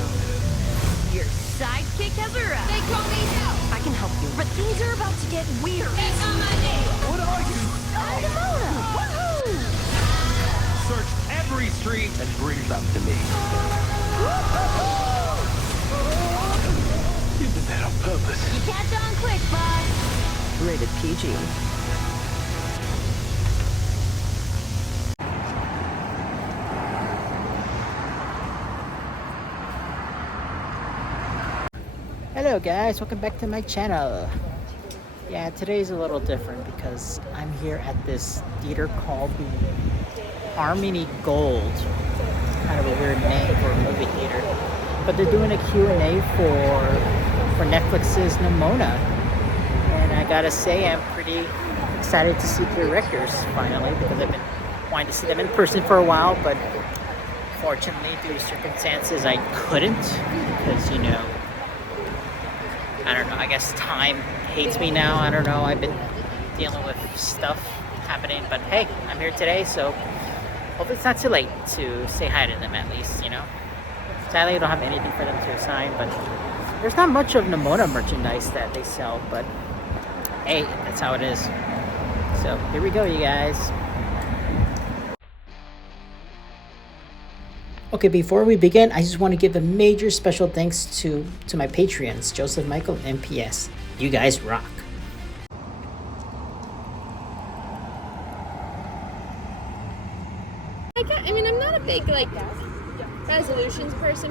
Nimona. Your sidekick has arrived. They call me help. I can help you, but things are about to get weird. That's not my name. What are you? I'm Nimona. Woohoo! Search every street and bring them to me. You did that on purpose. You catch on quick, boss. Rated PG. Hello guys, welcome back to my channel. Yeah, today's a little different because I'm here at this theater called the Harmony Gold. Kind of a weird name for a movie theater. But they're doing a Q&A for Netflix's Nimona. And I gotta say, I'm pretty excited to see the directors finally, because I've been wanting to see them in person for a while, but fortunately due to circumstances I couldn't, because, you know, I don't know, I guess time hates me now. I don't know, I've been dealing with stuff happening, but hey, I'm here today, so hope it's not too late to say hi to them at least, you know. Sadly, I don't have anything for them to sign, but there's not much of Nimona merchandise that they sell, but hey, that's how it is. So here we go, you guys. Okay, before we begin, I just want to give a major special thanks to my Patreons, Joseph, Michael, and PS. You guys rock. I mean, I'm not a big, like, resolutions person.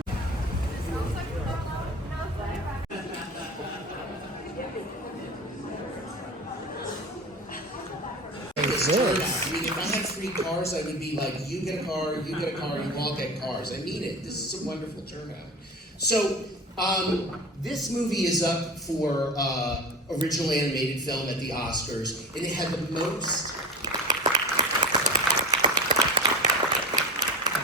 I mean, if I had 3 cars, I would be like, you get a car, you get a car, you all get cars. I mean it. This is a wonderful turnout. So, this movie is up for original animated film at the Oscars, and it had the most...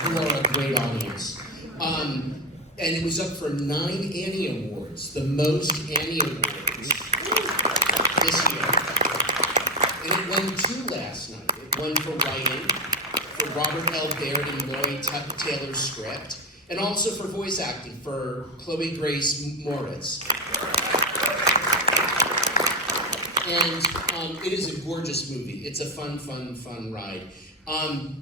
You are a great audience. And it was up for 9 Annie Awards, the most Annie Awards this year. And it won 2 last night. It won for writing, for Robert L. Baird and Lloyd Taylor's script, and also for voice acting for Chloe Grace Moritz. And it is a gorgeous movie. It's a fun ride.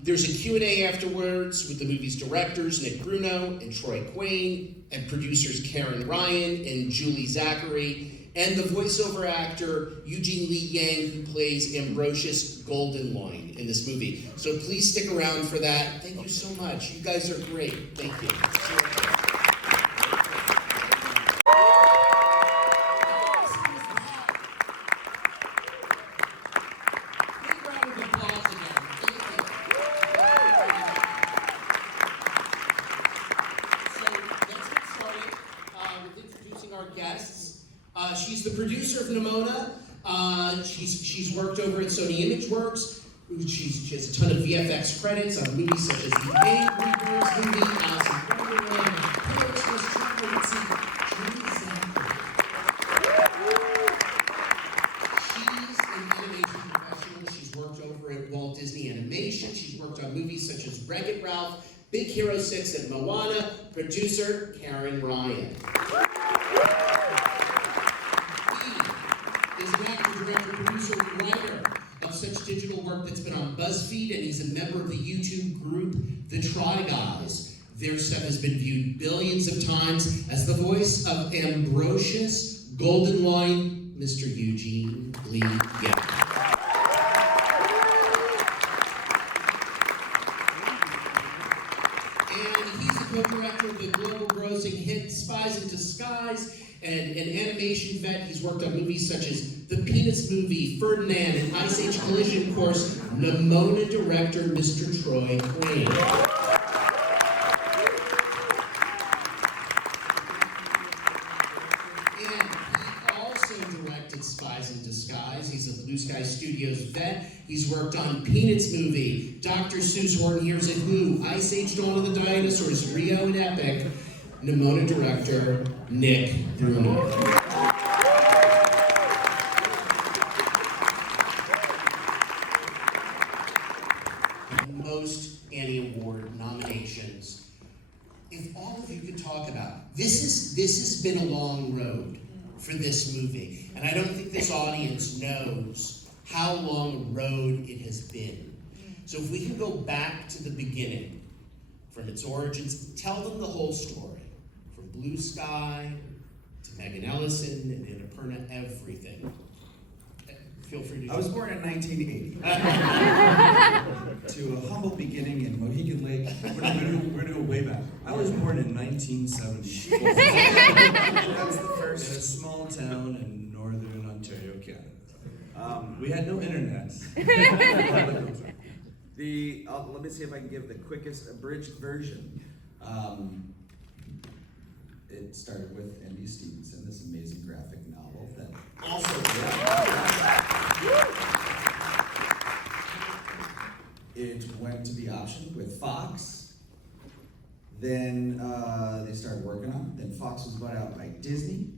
There's a Q&A afterwards with the movie's directors, Nick Bruno and Troy Quane, and producers Karen Ryan and Julie Zackary, and the voiceover actor Eugene Lee Yang, who plays Ambrosius Goldenloin in this movie. So please stick around for that. Thank you so much. You guys are great. Thank you. She's the producer of Nimona. She's worked over at Sony Imageworks. She has a ton of VFX credits on movies such as the Angry Birds movie, Alice in Wonderland, Christmas Tree. She's an animation professional. She's worked over at Walt Disney Animation. She's worked on movies such as Wreck-It Ralph, Big Hero 6, and Moana. Producer Karen Ryan. Is an actor, director, producer, and writer of such digital work that's been on BuzzFeed, and he's a member of the YouTube group The Try Guys. Their stuff has been viewed billions of times as the voice of Ambrosius Goldenloin, Mr. Eugene Lee Yang. And he's the co-director of the global grossing hit Spies in Disguise, and an animation vet. He's worked on movies such as The Peanuts Movie, Ferdinand, and Ice Age Collision Course. Nimona director, Mr. Troy Quane. And he also directed Spies in Disguise. He's a Blue Sky Studios vet. He's worked on Peanuts Movie, Dr. Seuss Horton Hears a Who, Ice Age Dawn of the Dinosaurs, Rio and Epic. Nimona director, Nick Bruno. Most Annie Award nominations if all of you could talk about, this has been a long road for this movie, and I don't think this audience knows how long a road it has been. So if we can go back to the beginning, from its origins, tell them the whole story, from Blue Sky to Megan Ellison and Annapurna, everything. Feel free to. I was born in 1980. To a humble beginning in Mohegan Lake. We're gonna go way back. I was born in 1970. That's the first. In a small town in northern Ontario, Canada. We had no internet. Let me see if I can give the quickest abridged version. It started with Andy Stevenson, this amazing graphic novel that also it went to be optioned with Fox. Then they started working on it. Then Fox was bought out by Disney.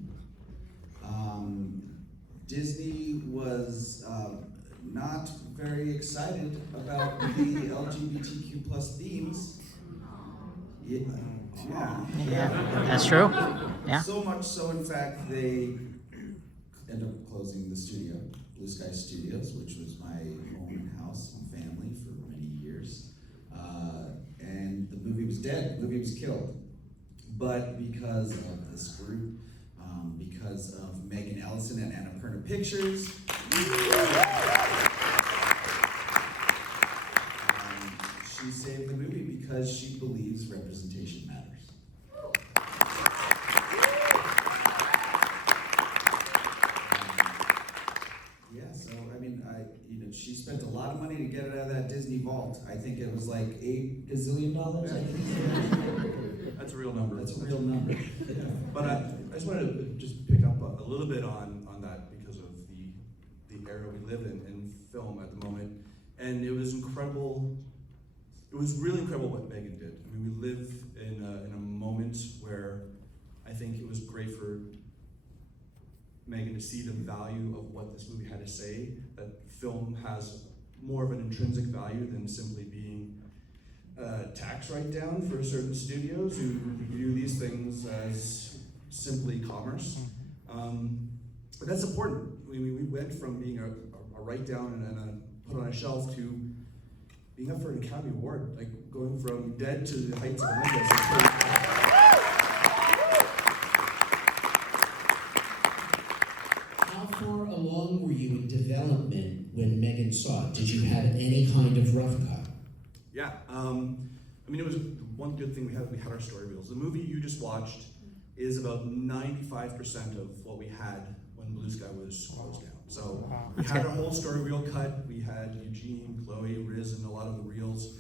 Disney was not very excited about the LGBTQ plus themes. Yeah. That's true. Yeah. So much so, in fact, they ended up closing the studio, Blue Sky Studios, which was my home and house and family for many years. And the movie was dead, the movie was killed. But because of this group, because of Megan Ellison and Annapurna Pictures, she saved the movie because she believes representation matters. She spent a lot of money to get it out of that Disney vault. I think it was like $8 gazillion. I think. That's a real number. That's a real number. Yeah. But I just wanted to just pick up a little bit on that because of the era we live in film at the moment. And it was incredible. It was really incredible what Megan did. I mean, we live in a moment where I think it was great for Megan to see the value of what this movie had to say, that film has more of an intrinsic value than simply being a tax write-down for certain studios who view these things as simply commerce. But that's important. We went from being a write-down and a put on a shelf to being up for an Academy Award, like going from dead to the heights of Olympus. How far along were you in development when Megan saw it? Did you have any kind of rough cut? Yeah, I mean, it was one good thing we had our story reels. The movie you just watched is about 95% of what we had when Blue Sky was closed down. So we had our whole story reel cut. We had Eugene, Chloe, Riz, and a lot of the reels.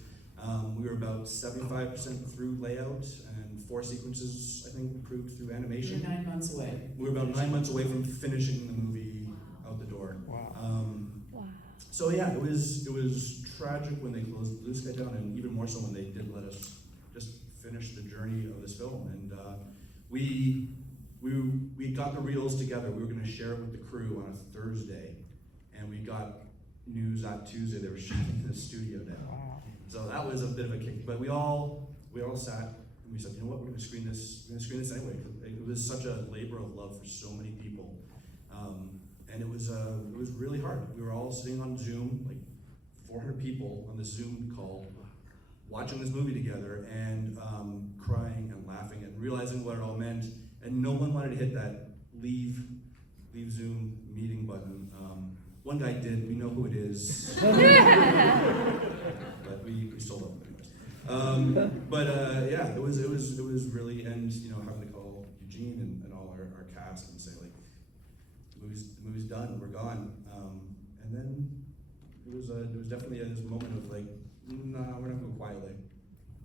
We were about 75% through layout and 4 sequences, I think, approved through animation. You're 9 months away. We were about 9 months away from finishing the movie out the door. Wow. So yeah, it was tragic when they closed Blue Sky down, and even more so when they did let us just finish the journey of this film. And we got the reels together. We were going to share it with the crew on a Thursday, and we got news that Tuesday they were shutting the studio down. So that was a bit of a kick. But we all sat and we said, you know what, we're going to screen this. We're going to screen this anyway. It was such a labor of love for so many people, and it was really hard. We were all sitting on Zoom, like 400 people on this Zoom call, watching this movie together and crying and laughing and realizing what it all meant. And no one wanted to hit that leave Zoom meeting button. One guy did. We know who it is, but we still don't. Yeah, it was really, and having to call Eugene and all our cast and say like, the movie's done, we're gone. And then it was definitely this moment of like, nah, we're not going quietly.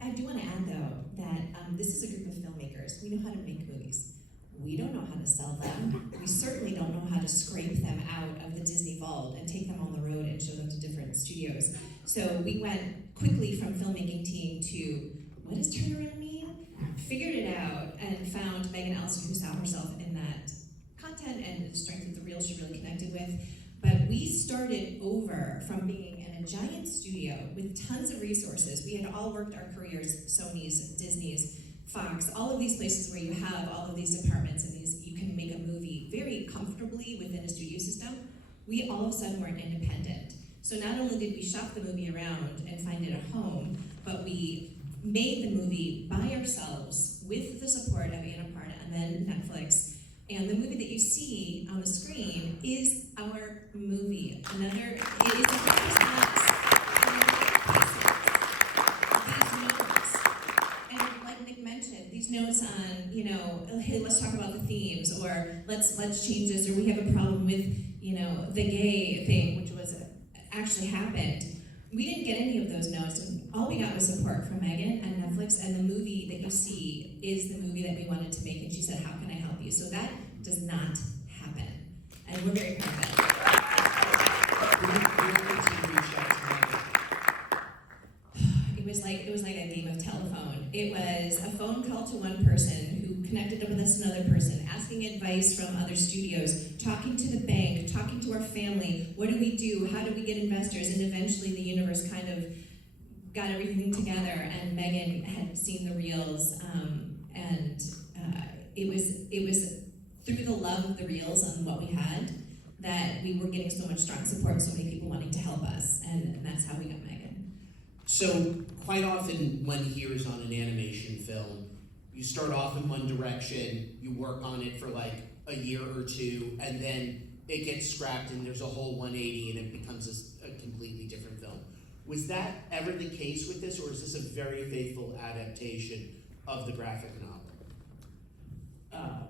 I do want to add, though, that this is a group of filmmakers. We know how to make movies. We don't know how to sell them. We certainly don't know how to scrape them out of the Disney vault and take them on the road and show them to different studios. So we went quickly from filmmaking team to, what does turnaround mean? Figured it out and found Megan Ellison, who saw herself in that content and the strength of the reel she really connected with. But we started over from being in a giant studio with tons of resources. We had all worked our careers, Sony's, Disney's, Fox, all of these places where you have all of these departments and you can make a movie very comfortably within a studio system, we all of a sudden weren't independent. So not only did we shop the movie around and find it a home, but we made the movie by ourselves with the support of Annapurna and then Netflix. And the movie that you see on the screen is our movie. It is a response. These notes, and like Nick mentioned, these notes on, hey, let's talk about the themes, or let's change this, or we have a problem with, the gay thing, which was actually happened. We didn't get any of those notes. All we got was support from Megan and Netflix, and the movie that you see is the movie that we wanted to make, and she said, how can I help you? So that does not happen, and we're very proud of that. It was like a game of telephone. It was a phone call to one person who connected up with us another person, asking advice from other studios, talking to the bank, talking to our family. What do we do? How do we get investors? And eventually the universe kind of got everything together, and Megan had seen the reels, and it was through the love of the reels and what we had that we were getting so much strong support, so many people wanting to help us, and that's how we got Megan. So quite often one hears on an animation film, you start off in one direction, you work on it for like a year or two, and then it gets scrapped and there's a whole 180 and it becomes a completely different film. Was that ever the case with this, or is this a very faithful adaptation of the graphic novel?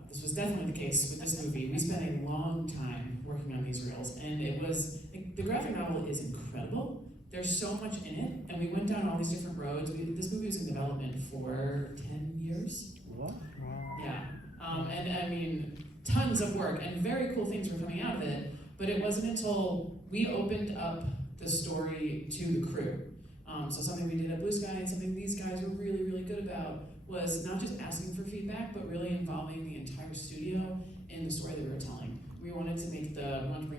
This was definitely the case with this movie. We spent a long time working on these reels, and the graphic novel is incredible. There's so much in it, and we went down all these different roads. This movie was in development for 10 years. What? Yeah, and I mean, tons of work, and very cool things were coming out of it, but it wasn't until we opened up the story to the crew. So something we did at Blue Sky, and something these guys were really, really good about, was not just asking for feedback, but really involving the entire studio in the story that we were telling. We wanted to bring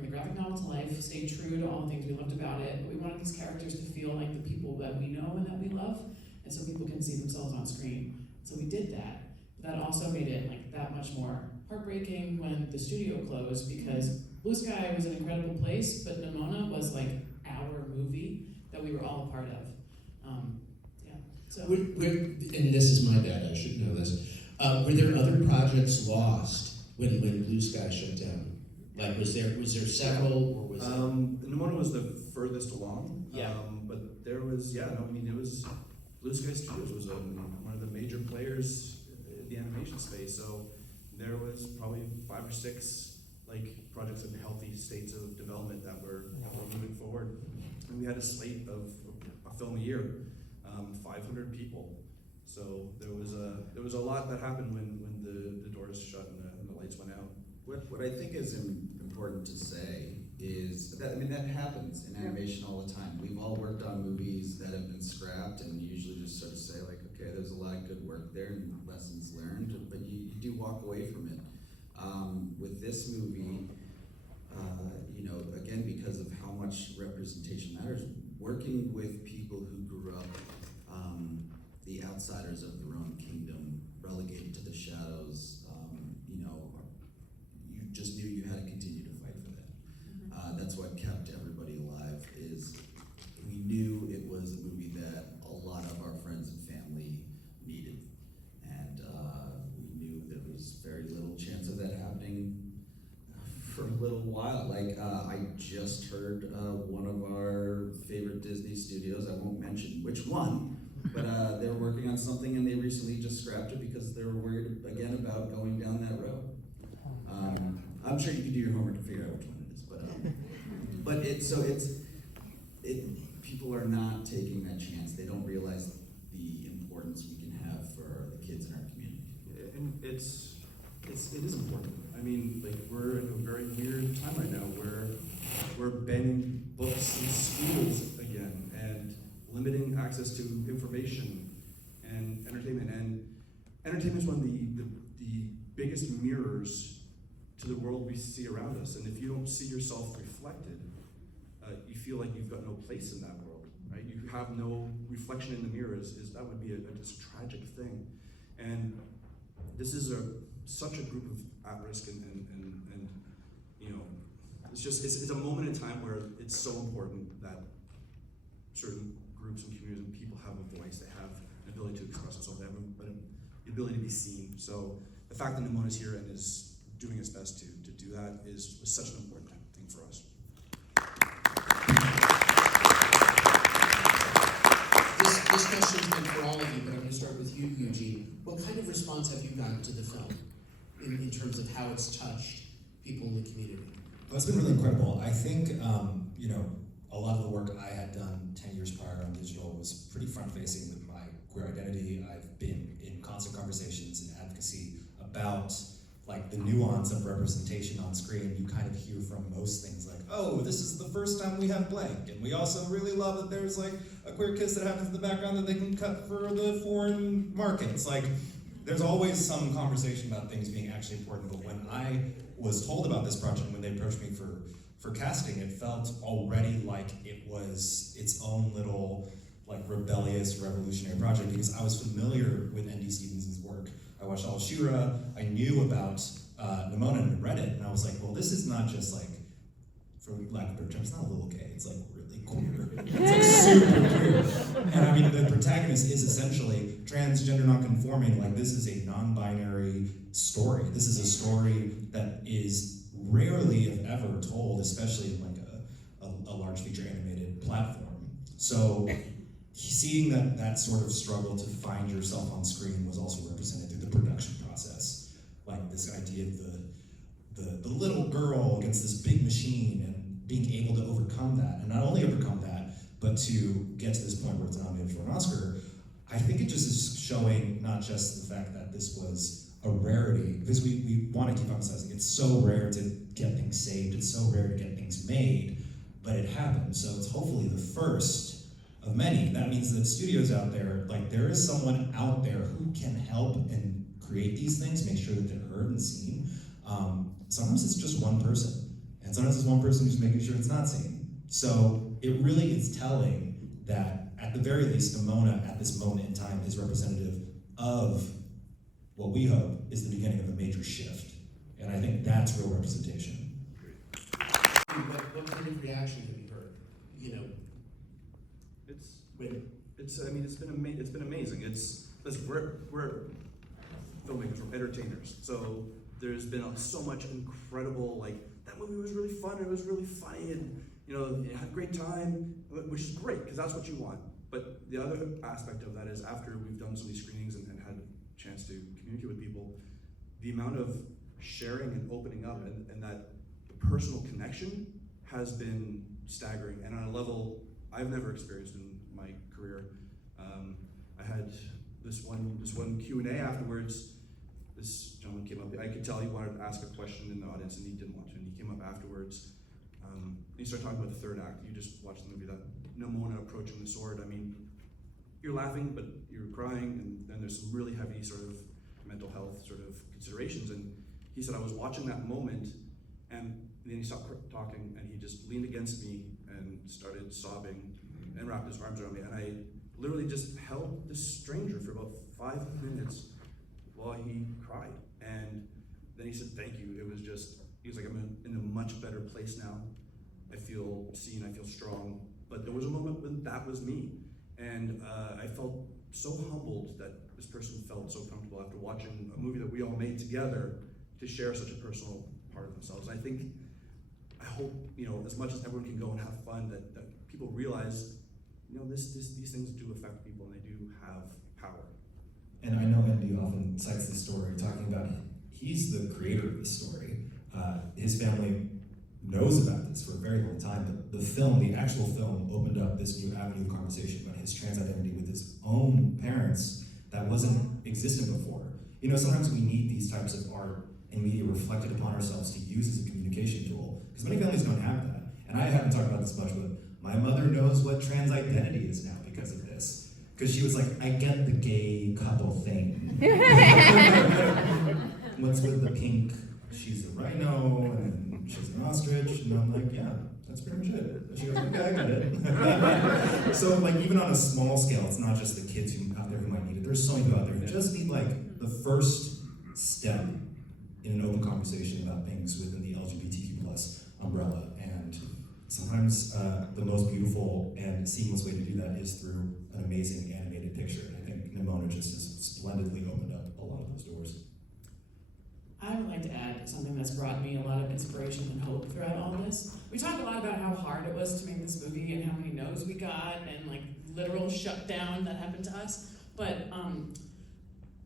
the graphic novel to life, stay true to all the things we loved about it, but we wanted these characters to feel like the people that we know and that we love, and so people can see themselves on screen. So we did that. But that also made it like that much more heartbreaking when the studio closed, because Blue Sky was an incredible place, but Nimona was like our movie that we were all a part of. So and this is my bad, I should know this. Were there other projects lost when Blue Sky shut down? Like, was there several, or was Nimona was the furthest along. Yeah. But there was, it was Blue Sky Studios was one of the major players in the animation space. So there was probably 5 or 6 projects in healthy states of development that were moving forward. And we had a slate of a film a year, 500 people. So there was a lot that happened when the doors shut and the lights went out. What I think is important to say is that, that happens in animation all the time. We've all worked on movies that have been scrapped, and you usually just sort of say okay, there's a lot of good work there and lessons learned, but you do walk away from it. With this movie, again, because of how much representation matters, working with people who grew up the outsiders of their own kingdom, relegated to the shadows, you just knew you had to continue to fight for that. That's what kept everybody alive, is we knew it was a movie that a lot of our friends and family needed. And we knew there was very little chance of that happening for a little while. I just heard one of our favorite Disney studios, I won't mention which one, but they were working on something and they recently just scrapped it because they were worried again about going down that road. I'm sure you can do your homework and figure out which one it is, people are not taking that chance. They don't realize the importance we can have for the kids in our community. And it is important. We're in a very weird time right now where we're banning books in schools again and limiting access to information and entertainment. And entertainment is one of the biggest mirrors to the world we see around us. And if you don't see yourself reflected, you feel like you've got no place in that world, right? You have no reflection in the mirror. That would be a just tragic thing. And this is such a group of at-risk and you know, it's a moment in time where it's so important that certain groups and communities and people have a voice, they have an ability to express themselves, they have the ability to be seen. So the fact that Nimona is here and is doing its best to do that was such an important thing for us. This question's been for all of you, but I'm going to start with you, Eugene. What kind of response have you gotten to the film in terms of how it's touched people in the community? Well, it's been really incredible. I think, you know, a lot of the work I had done 10 years prior on digital was pretty front-facing with my queer identity. I've been in constant conversations and advocacy about like the nuance of representation on screen. You kind of hear from most things like, oh, this is the first time we have blank, and we also really love that there's like a queer kiss that happens in the background that they can cut for the foreign markets. Like, there's always some conversation about things being actually important, but when I was told about this project, when they approached me for casting, it felt already like it was its own little like rebellious, revolutionary project, because I was familiar with N.D. Stevenson's work. I watched all of She-Ra, I knew about Nimona and read it, and I was like, well, this is not just like, for lack of a better term, it's not a little gay, it's like really queer. It's like super queer. And I mean, the protagonist is essentially transgender non-conforming, like this is a non-binary story. This is a story that is rarely, if ever, told, especially in like a large feature animated platform. So seeing that sort of struggle to find yourself on screen was also represented through the production process. Like this idea of the little girl against this big machine and being able to overcome that, and not only overcome that, but to get to this point where it's nominated for an Oscar. I think it just is showing not just the fact that this was a rarity, because we want to keep emphasizing it's so rare to get things saved, it's so rare to get things made, but it happened. So it's hopefully the first of many. That means that studios out there, like there is someone out there who can help and create these things, make sure that they're heard and seen. Sometimes it's just one person, and sometimes it's one person who's making sure it's not seen. So it really is telling that at the very least, Nimona at this moment in time is representative of what we hope is the beginning of a major shift. And I think that's real representation. What kind of reaction have you heard? You know, it's been amazing. Listen, we're filmmakers, we're entertainers. So there's been so much incredible, like, that movie was really fun, it was really funny, and you know, you had a great time, which is great, because that's what you want. But the other aspect of that is after we've done so many screenings and had a chance to communicate with people, the amount of sharing and opening up and that the personal connection has been staggering, and on a level I've never experienced in my career. I had this one Q&A afterwards. This gentleman came up, I could tell he wanted to ask a question in the audience and he didn't want to, and he came up afterwards. And he started talking about the third act. You just watched the movie, that Nimona approaching the sword. I mean, you're laughing, but you're crying, and then there's some really heavy sort of mental health sort of considerations. And he said, I was watching that moment, and then he stopped talking, and he just leaned against me and started sobbing and wrapped his arms around me. And I literally just held this stranger for about 5 minutes while he cried. And then he said, thank you. It was just, he was like, I'm in a much better place now. I feel seen, I feel strong. But there was a moment when that was me. And I felt so humbled that this person felt so comfortable after watching a movie that we all made together to share such a personal part of themselves. I hope, you know, as much as everyone can go and have fun, that people realize, you know, these things do affect people and they do have power. And I know Andy often cites this story, talking about he's the creator of this story. His family knows about this for a very long time, but the actual film, opened up this new avenue of conversation about his trans identity with his own parents that wasn't existent before. You know, sometimes we need these types of art and media reflected upon ourselves to use as a communication tool, because many families don't have that. And I haven't talked about this much, but my mother knows what trans identity is now because of this. Because she was like, I get the gay couple thing. What's with the pink? She's a rhino and she's an ostrich, and I'm like, yeah, that's pretty much it. She goes, okay, I get it. So like, even on a small scale, it's not just the kids out there who might need it. there's so many people out there who just need like the first step in an open conversation about things within the LGBTQ plus umbrella. And sometimes the most beautiful and seamless way to do that is through an amazing animated picture. And I think Nimona just has splendidly opened up a lot of those doors. I would like to add something that's brought me a lot of inspiration and hope throughout all this. We talk a lot about how hard it was to make this movie and how many no's we got and like literal shutdown that happened to us. But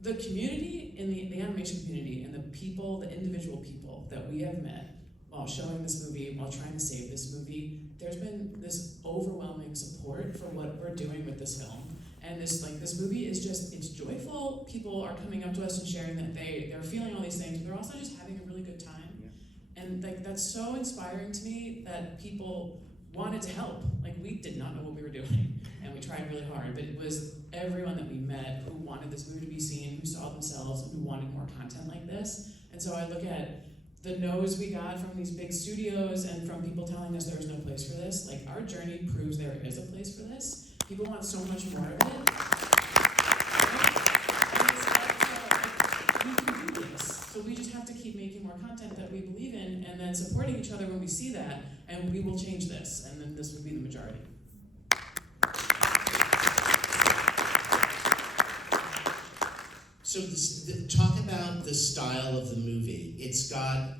the community, in the animation community, and the people, the individual people that we have met while showing this movie, while trying to save this movie, there's been this overwhelming support for what we're doing with this film. And this movie is just, it's joyful. People are coming up to us and sharing that they're feeling all these things, but they're also just having a really good time. Yeah. And like that's so inspiring to me that people wanted to help. Like we did not know what we were doing, and we tried really hard, but it was everyone that we met who wanted this movie to be seen, who saw themselves, and who wanted more content like this. And so I look at the no's we got from these big studios and from people telling us there was no place for this. Like our journey proves there is a place for this. People want so much more of it. We can do this. So we just have to keep making more content that we believe in and then supporting each other when we see that, and we will change this, and then this will be the majority. So talk about the style of the movie. It's got,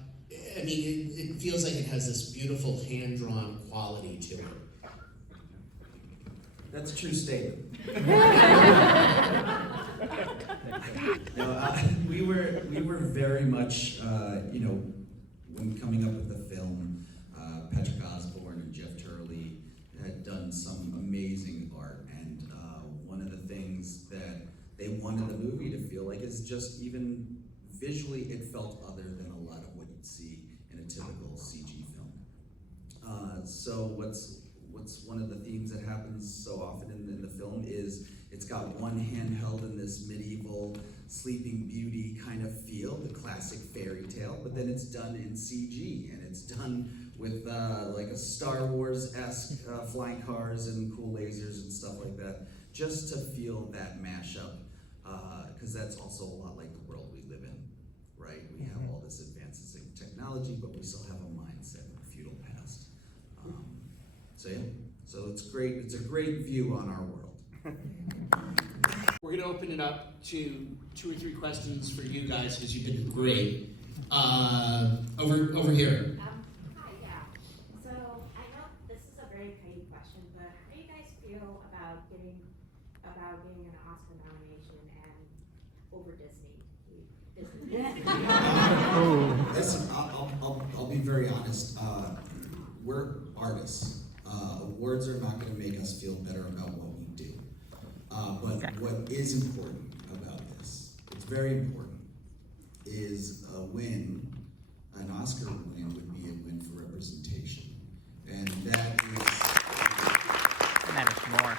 I mean, it feels like it has this beautiful hand-drawn quality to it. That's a true statement. No, we were very much, when coming up with the film, Patrick Osborne and Jeff Turley had done some amazing art, and one of the things that they wanted the movie to feel like is just even visually, it felt other than a lot of what you'd see in a typical CG film. So what's one of the themes that happens so often in the film is it's got one hand held in this medieval Sleeping Beauty kind of feel, the classic fairy tale, but then it's done in CG, and it's done with like a Star Wars-esque flying cars and cool lasers and stuff like that, just to feel that mashup, because that's also a lot like the world we live in, right? We have all this advances in technology, but we still have a mindset of a feudal past. So it's great. It's a great view on our world. We're going to open it up to 2 or 3 questions for you guys because you've been great. Over here. Hi, yeah. So I know this is a very petty question, but how do you guys feel about getting an Oscar nomination and over Disney? Listen, I'll be very honest. We're artists. Awards are not going to make us feel better about what we do. But what is important about this, it's very important, is a win, an Oscar win would be a win for representation. And that matters more.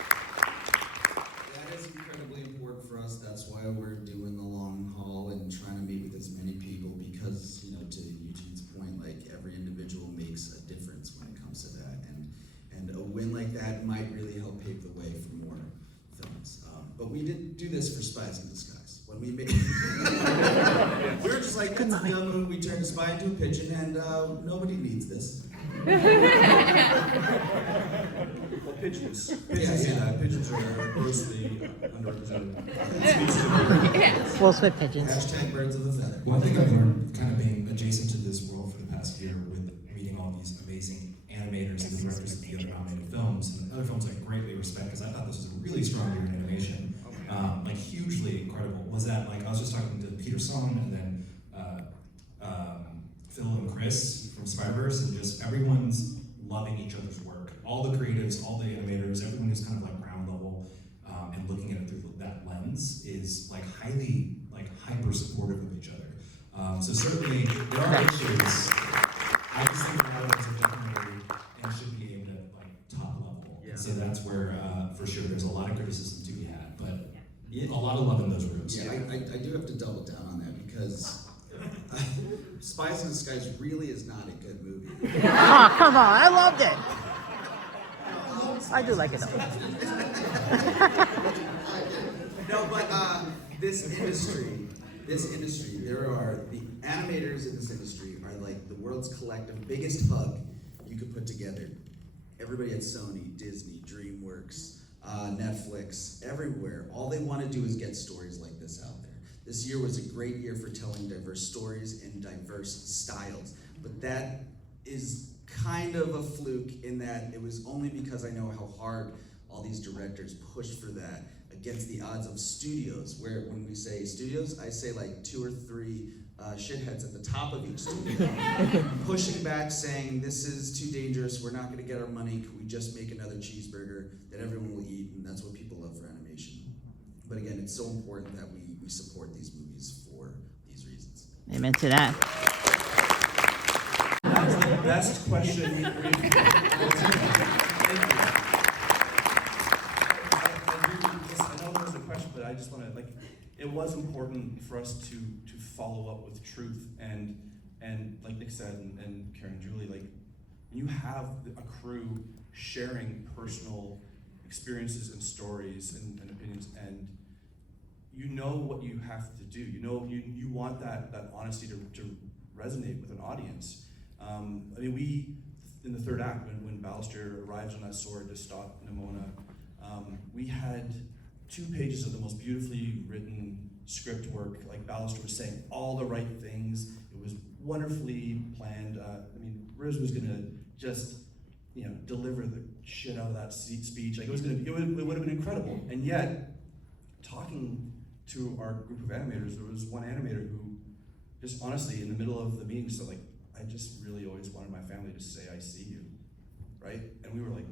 That is incredibly important for us. That's why we're doing the long haul and trying to meet with as many people, because, to Eugene's point, like every individual makes a difference when it comes to that. And a win like that might really help pave the way for more films. But we didn't do this for Spies in Disguise. When we made we were just like, that's a dumb movie. We turned a spy into a pigeon, and nobody needs this. Well, pigeons. Yeah. Pigeons are grossly underrepresented. Will Smith pigeons. Hashtag birds of a feather. One thing I've learned kind of being adjacent to this world for the past year with meeting all these amazing animators and the directors of the other nominated films, and other films I greatly respect, because I thought this was a really strong year in animation, like hugely incredible, was that like I was just talking to Peter Song and then Phil and Chris from Spyverse, and just everyone's loving each other's work. All the creatives, all the animators, everyone who's kind of like ground level and looking at it through that lens is like highly, like hyper supportive of each other. So certainly there are issues. I just think a lot of those are definitely and should be aimed at like top level. Yeah. So that's where, for sure, there's a lot of criticism to be had, but a lot of love in those rooms. Yeah, I do have to double down on that, because Spies in Disguise really is not a good movie. Oh, come on, I loved it. I do like it though. No, but this industry, there are the animators in this industry are like the world's collective biggest hug you could put together. Everybody at Sony, Disney, DreamWorks, Netflix, everywhere. All they want to do is get stories like this out there. This year was a great year for telling diverse stories in diverse styles, but that is kind of a fluke in that it was only because I know how hard all these directors pushed for that against the odds of studios, where when we say studios, I say like 2 or 3 shitheads at the top of each studio, pushing back saying, this is too dangerous, we're not gonna get our money, could we just make another cheeseburger that everyone will eat, and that's what people love for animation. But again, it's so important that we support these movies for these reasons. Amen to that. That's the best question we've I know there was a question, but I just want to, like, it was important for us to follow up with truth, and like Nick said, and Karen and Julie, like, when you have a crew sharing personal experiences and stories and opinions, and you know what you have to do. You know, you want that honesty to resonate with an audience. I mean, we, in the third act, when Ballister arrives on that sword to stop Nimona, we had 2 pages of the most beautifully written script work. Like, Ballister was saying all the right things. It was wonderfully planned. I mean, Riz was gonna just, deliver the shit out of that speech. Like, it would have been incredible. And yet, talking to our group of animators, there was one animator who just honestly, in the middle of the meeting, said, like, I just really always wanted my family to say, I see you, right? And we were like,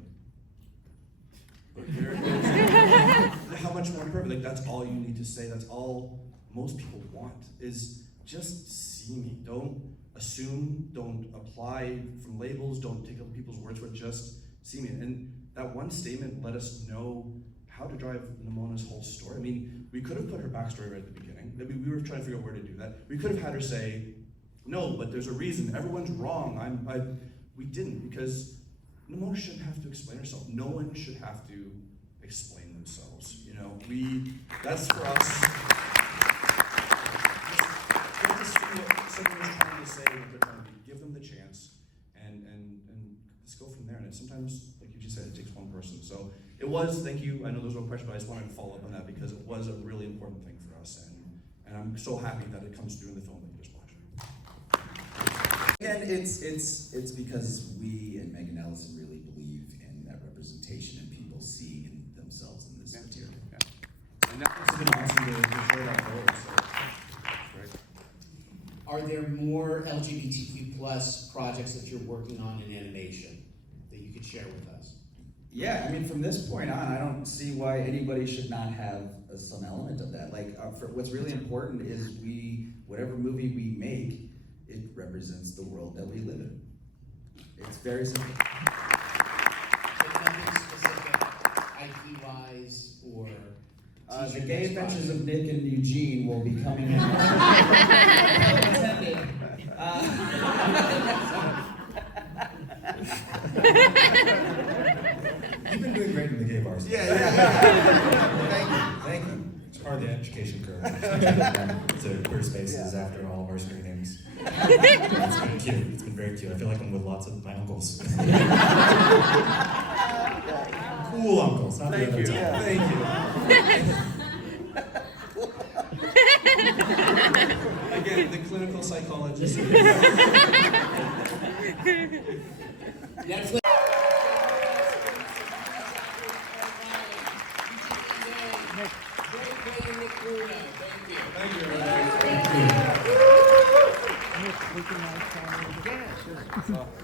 but here it is. How much more perfect? Like, that's all you need to say. That's all most people want, is just see me. Don't assume, don't apply from labels, don't take other people's words for it, just see me. And that one statement let us know how to drive Nimona's whole story. I mean, we could have put her backstory right at the beginning. Maybe we were trying to figure out where to do that. We could have had her say, no, but there's a reason, everyone's wrong. We didn't, because Nimona shouldn't have to explain herself. No one should have to explain themselves. That's for us. Just to see what someone is trying to say, what they're trying to be. Give them the chance, and let's go from there. And sometimes, like you just said, it takes one person. So it was, thank you. I know there was no question, but I just wanted to follow up on that because it was a really important thing for us, and I'm so happy that it comes through in the film that you just watched. Again, it's because we and Megan Ellison really believe in that representation and people seeing themselves in this material. Yeah. And that's been awesome to share that forward. So great. Are there more LGBTQ plus projects that you're working on in animation that you could share with us? Yeah, I mean, from this point on, I don't see why anybody should not have some element of that. Like, what's really important is whatever movie we make, it represents the world that we live in. It's very simple. So nothing specific, IP-wise, or the Gay Adventures of Nick and Eugene will be coming out. You've been doing great in the gay bars. Yeah. Thank you. It's part of the education curve. So queer spaces after all of our screenings. It's been cute. It's been very cute. I feel like I'm with lots of my uncles. Cool uncles, not the other type. Thank you. Again, the clinical psychologist. Netflix. Nick Bruno, thank you. Thank you.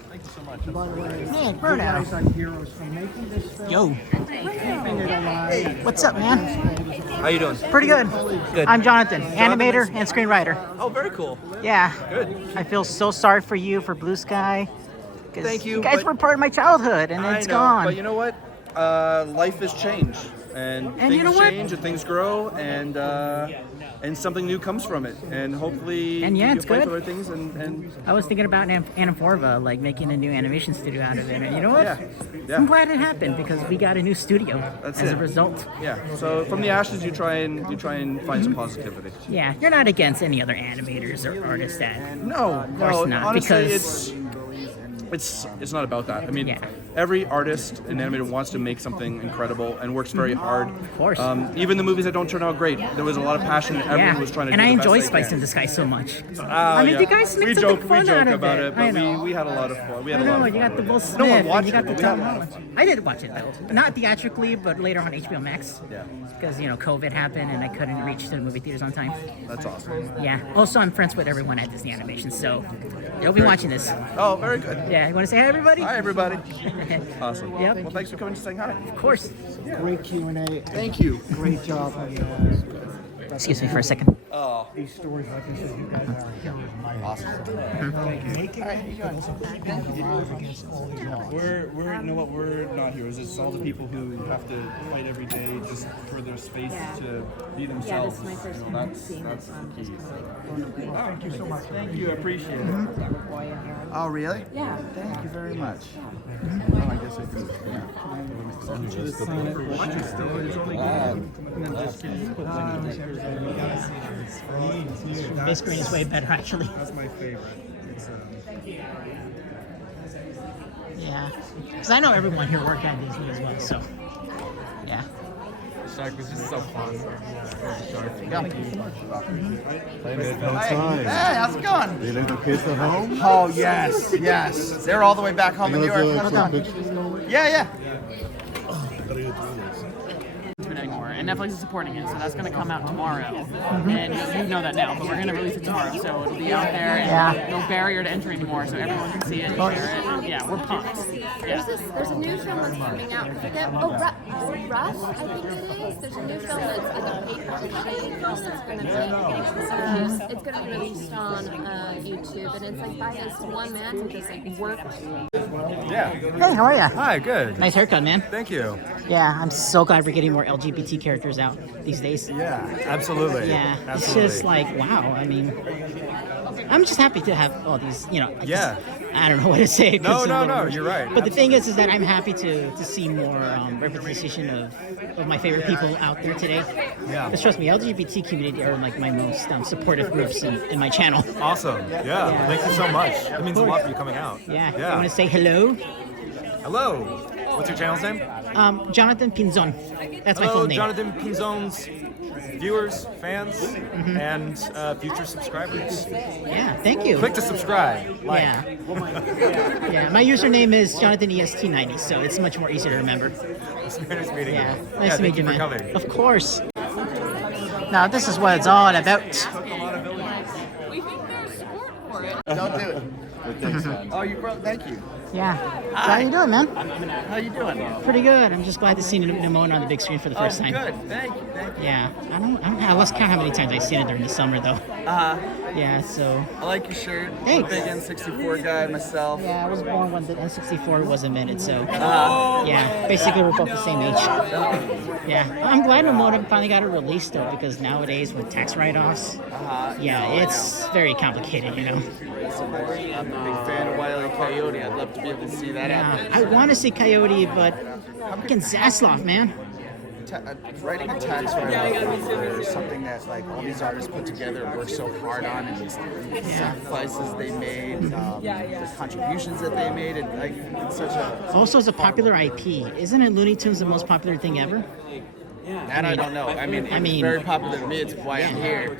Thank you so much. By the way, Hey, you Bruno. guys are heroes for making this film. Yo. Keeping it alive. What's up, man? How you doing? Pretty good. Good. I'm Jonathan, animator and screenwriter. Oh, very cool. Yeah. Good. I feel so sorry for you for Blue Sky. 'Cause Thank you, You guys but- were part of my childhood, and I it's know, gone. but you know what? Life has changed, and And things you know what? change and things grow, and something new comes from it, and hopefully And yeah, you it's fight good. for other things. And I was thinking about Anaforva, like making a new animation studio out of it. And you know what? Yeah. I'm glad it happened because we got a new studio That's as it. a result. Yeah. So from the ashes, you try and find some positivity. Yeah, you're not against any other animators or artists that. No, Of course no. not, Honestly, because it's not about that. I mean, every artist and animator wants to make something incredible and works very hard. Of course. Even the movies that don't turn out great, there was a lot of passion, and everyone was trying to. And do I the best enjoy they Spice can. in Disguise so much. I mean, you guys make we something joke fun out of about it. it, I but know. we had a lot of fun. We had I a lot know, of you fun. got the Will Smith, No one and watched you got it. the We Tom had a lot Holland. of fun. I did watch it though, not theatrically, but later on HBO Max. Yeah. Because COVID happened and I couldn't reach to the movie theaters on time. That's awesome. Yeah. Also, I'm friends with everyone at Disney Animation, so they'll be Very watching this. Oh, very good. Yeah. You want to say hi, everybody? Hi, everybody. Awesome. Yep. Well, thanks for coming to say hi. Of course. Great Q&A. Thank you. Great job on Excuse me for a second. Oh. these stories. Like I said, you guys are heroes in my Awesome. Making against all these odds. We're you know what, we're not heroes. It's all the people who have to fight every day just for their space to be themselves. Yeah, this is my first time seeing this, so I'm just Thank you so much. Thank you. I appreciate it. Oh, really? Yeah. Thank you very much. Oh, I guess I do. Base screen is way better, actually. That's my favorite. Yeah. Because I know everyone here worked at Disney as well, so. Yeah. Shark, this is so fun. Hey, how's it going? You leave the kids at home? Oh, yes, yes. They're all the way back home in New York. How's it going? Yeah, yeah. Anymore, and Netflix is supporting it, so that's going to come out tomorrow. And you know that now, but we're going to release it tomorrow, so it'll be out there, and no barrier to entry anymore, so everyone can see it and share it. Yeah, we're pumped. Yeah. There's a new film that's coming out. I forget. Rush, I think it is. There's a new film that's like a paper that's going to be. It's going to be released on YouTube, and it's like by this one man who just like worked. Yeah. Hey, how are ya? Hi, good. Nice haircut, man. Thank you. Yeah, I'm so glad we're getting more LGBT characters out these days. Yeah, absolutely. Yeah, Absolutely. it's just like, wow. I mean, I'm just happy to have all these, Yeah. I don't know what to say. No, you're right. But the thing is that I'm happy to see more representation of my favorite people out there today. Yeah. Because trust me, LGBT community are like my most supportive groups in my channel. Awesome. Yeah. Thank you so much. It means a lot for you coming out. Yeah. Yeah. You want to say hello? Hello. What's your channel's name? Jonathan Pinzon. That's my Hello, full name. Jonathan Pinzon's viewers, fans, and future subscribers. Yeah, thank you. Click to subscribe. Like. Yeah. Yeah, my username is JonathanEST90, so it's much more easier to remember. It's nice meeting Yeah, you. nice to meet you, for man. coming. Of course. Now this is what it's all about. We think there's support for it. Don't do it. Oh, you bro, thank you. Yeah. So how you doing, man? How you doing? Pretty good. I'm just glad to see Nimona on the big screen for the first time. Good, thank you, thank you. Yeah. I lost count how many times I've seen it during the summer, though. Yeah, so. I like your shirt. Thanks. I'm a big N64 guy myself. Yeah, I was born when the N64 was invented, so. Yeah, basically we're both the same age. Yeah. I'm glad Nimona finally got it released, though, because nowadays with tax write-offs, it's very complicated, I'm a big fan of Wile E. Coyote. I'd love to be able to see that out there. I want to see Coyote, but fucking Zaslav, man. Writing a tax write-off for something that like all these artists put together and worked so hard on, and these sacrifices they made, the contributions that they made, and like it's such a. Also, it's a popular IP. Isn't it Looney Tunes the most popular thing ever? That I don't know. I mean, it's very popular to me. It's why I'm here.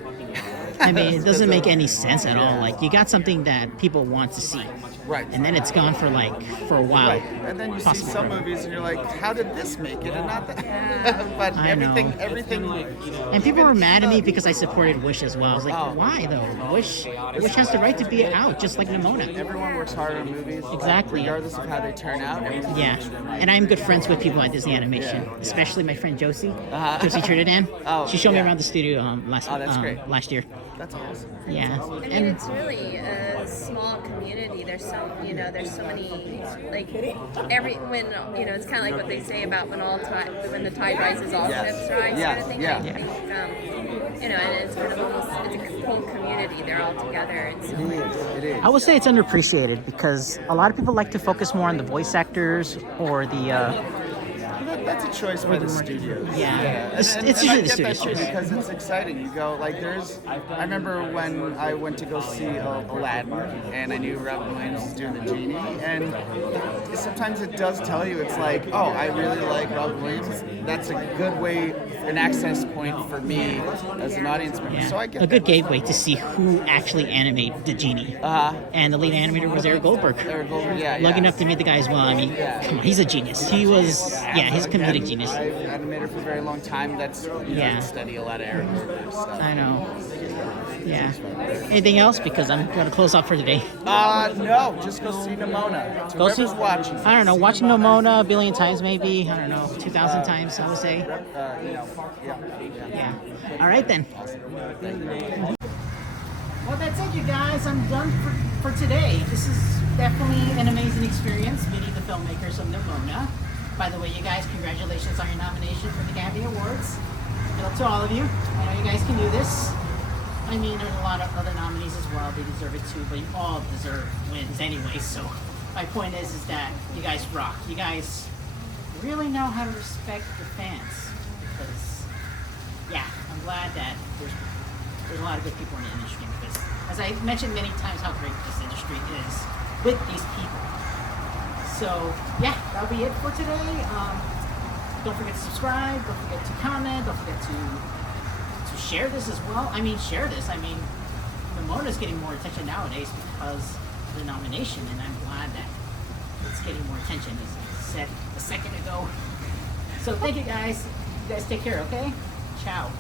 I mean, it doesn't make any sense at all. Like, you got something that people want to see. Right. And then it's gone for a while. Right. And then you see Possibly some forever. movies and you're like, how did this make it and not that? But I everything. know. And people were mad at me because I supported Wish as well. I was like, why though? Wish has the right to be out, just like Nimona. Everyone works hard on movies. Exactly. Regardless of how they turn out. Yeah. And I'm good friends with people at Disney Animation, especially my friend Josie. Josie Trinidad. She showed me around the studio last year. That's awesome. Yeah. I mean, it's really a small community. There's so many, like, it's kind of like what they say about when the tide rises, all ships rise, kind of thing. Yeah. I think, and it's kind of it's a whole community. They're all together. It is. I would say it's underappreciated because a lot of people like to focus more on the voice actors or the. That's a choice by the studios. Yeah. And It's I usually the get studios' that too choice. because it's exciting. You go like I remember when I went to go see Aladdin, and I knew Robin Williams was doing the genie, and sometimes it does tell you it's like, oh, I really like Robin Williams. That's a good way, an access point for me as an audience member. Yeah. So I get a good that. gateway to see who actually animated the genie. And the lead animator was Eric Goldberg. Eric Goldberg, yeah. Lucky enough to meet the guy as well. I mean, come on, he's a genius. He was, he's a comedic genius. I've animated for a very long time. That's study a lot of Eric Goldberg stuff. I know. Yeah. Anything else? Because I'm going to close up for today. No, just go see Nimona. To Go see. whoever's watching. I don't know. Watching Nimona a billion times, maybe. I don't know. 2,000 times, I would say. Yeah. All right then. Well, that's it, you guys. I'm done for today. This is definitely an amazing experience meeting the filmmakers of Nimona. By the way, you guys, congratulations on your nomination for the Gabby Awards. To all of you. I know you guys can do this. I mean, there's a lot of other nominees as well. They deserve it too, but you all deserve wins anyway. So my point is that you guys rock. You guys really know how to respect the fans. Because, I'm glad that there's a lot of good people in the industry. Because, as I mentioned many times, how great this industry is with these people. So, that'll be it for today. Don't forget to subscribe. Don't forget to comment. Don't forget to share this as well. I mean, share this. I mean, Nimona's getting more attention nowadays because of the nomination, and I'm glad that it's getting more attention, as I said a second ago. So thank you guys. You guys take care, okay? Ciao.